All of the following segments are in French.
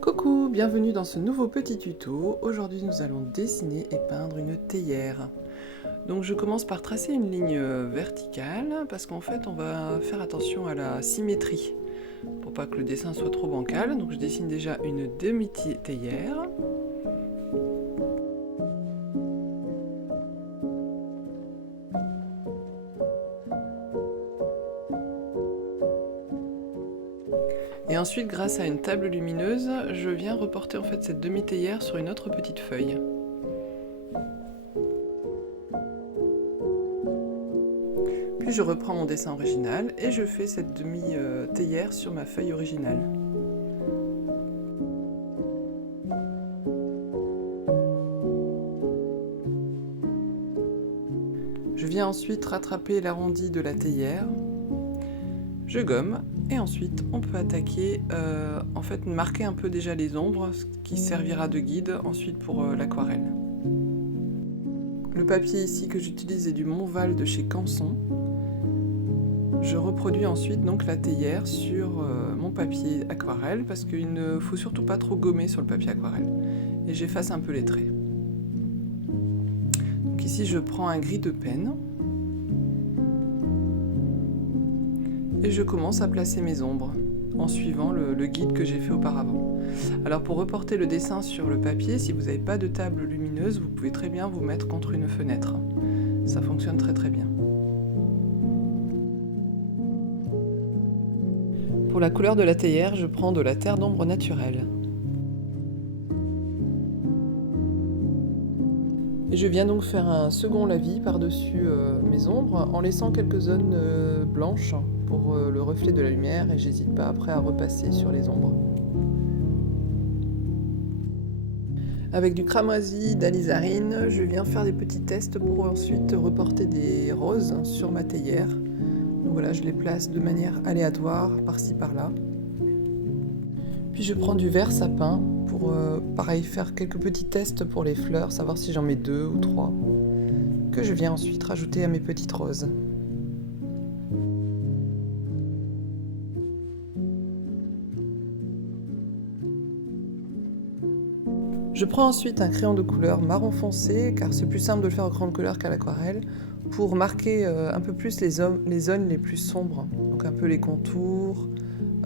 Coucou, bienvenue dans ce nouveau petit tuto. Aujourd'hui nous allons dessiner et peindre une théière. Donc je commence par tracer une ligne verticale parce qu'en fait on va faire attention à la symétrie pour pas que le dessin soit trop bancal. Donc je dessine déjà une demi-théière. Et ensuite, grâce à une table lumineuse, je viens reporter en fait cette demi-théière sur une autre petite feuille. Puis je reprends mon dessin original et je fais cette demi-théière sur ma feuille originale. Je viens ensuite rattraper l'arrondi de la théière. Je gomme et ensuite on peut attaquer, en fait marquer un peu déjà les ombres, ce qui servira de guide ensuite pour l'aquarelle. Le papier ici que j'utilise est du Montval de chez Canson. Je reproduis ensuite donc la théière sur mon papier aquarelle parce qu'il ne faut surtout pas trop gommer sur le papier aquarelle. Et j'efface un peu les traits. Donc ici je prends un gris de peine. Et je commence à placer mes ombres en suivant le guide que j'ai fait auparavant. Alors pour reporter le dessin sur le papier, si vous n'avez pas de table lumineuse, vous pouvez très bien vous mettre contre une fenêtre. Ça fonctionne très très bien. Pour la couleur de la théière, je prends de la terre d'ombre naturelle. Et je viens donc faire un second lavis par-dessus mes ombres en laissant quelques zones blanches pour le reflet de la lumière et j'hésite pas après à repasser sur les ombres. Avec du cramoisi d'alizarine, je viens faire des petits tests pour ensuite reporter des roses sur ma théière. Donc voilà, je les place de manière aléatoire par-ci par-là. Puis je prends du vert sapin pour pareil faire quelques petits tests pour les fleurs, savoir si j'en mets 2 ou 3, que je viens ensuite rajouter à mes petites roses. Je prends ensuite un crayon de couleur marron foncé, car c'est plus simple de le faire au crayon de couleur qu'à l'aquarelle, pour marquer un peu plus les zones les plus sombres, donc un peu les contours,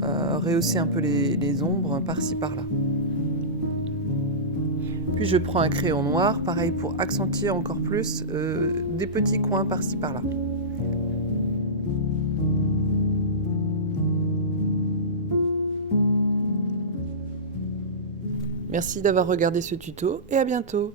rehausser un peu les ombres par-ci par-là. Puis je prends un crayon noir, pareil pour accentuer encore plus des petits coins par-ci par-là. Merci d'avoir regardé ce tuto et à bientôt!